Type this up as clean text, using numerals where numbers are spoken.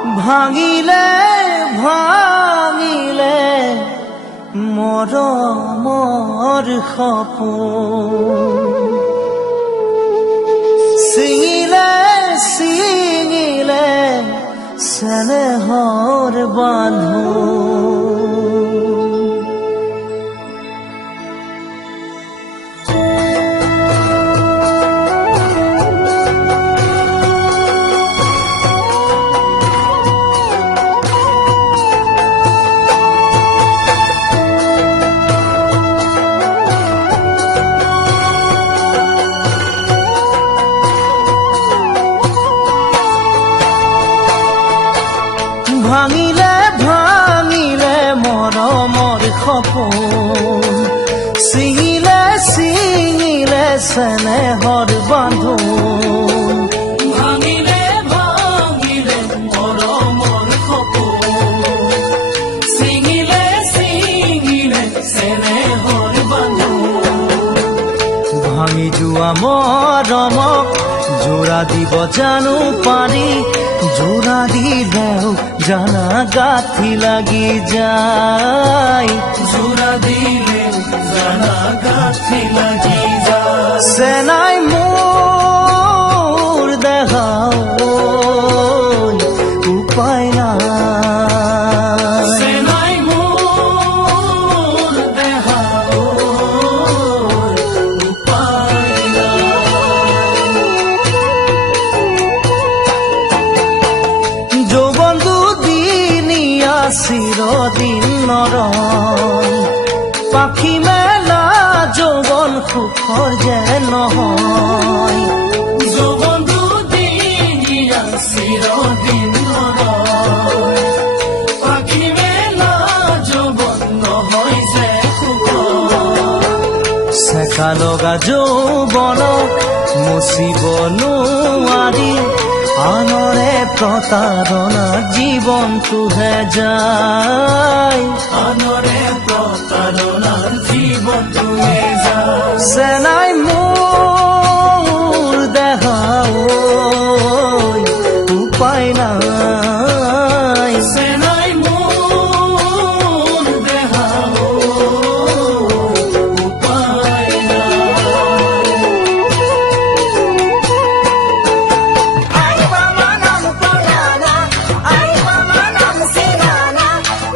ভাঙিলে ভাঙিলে মৰমৰ সপোন ছিঙিলে ছিঙিলে চেনেহৰ বান্ধোন ভাঙিলে ভাঙিলে মৰমৰ সপোন ছিঙিলে ছিঙিলে চেনেহৰ বান্ধোন ভাঙিলে ভাঙিলে মৰমৰ সপোন ছিঙিলে ছিঙিলে চেনেহৰ বান্ধোন ভাঙি যোৱা মৰমক জোৰা দিব জানো পাৰি জোৰা দিলেও জানা গাঁঠি লাগি যায় জোৰা দিলে জানা গাঁঠি লাগি যায় চেনাই মোৰ দেখাও উপায় নাই চেনাই মোৰ দেখাও উপায় যৌৱন দুদিনীয়া চিৰদিন নৰয় পাখি মেলা যৌৱন সুখৰ যে নহয় যৌৱন দুদিনীয়া চিৰদিন নৰয় পাখি মেলা যৌৱন নহয় যে সুখৰ চেকা লগা যৌৱনক মুচিব নোৱাৰি আনৰে প্ৰতাৰণা জীৱনটোহে যায় আনৰে প্ৰতাৰণাৰ জীৱনটোৱে যায় চেনাই মোৰ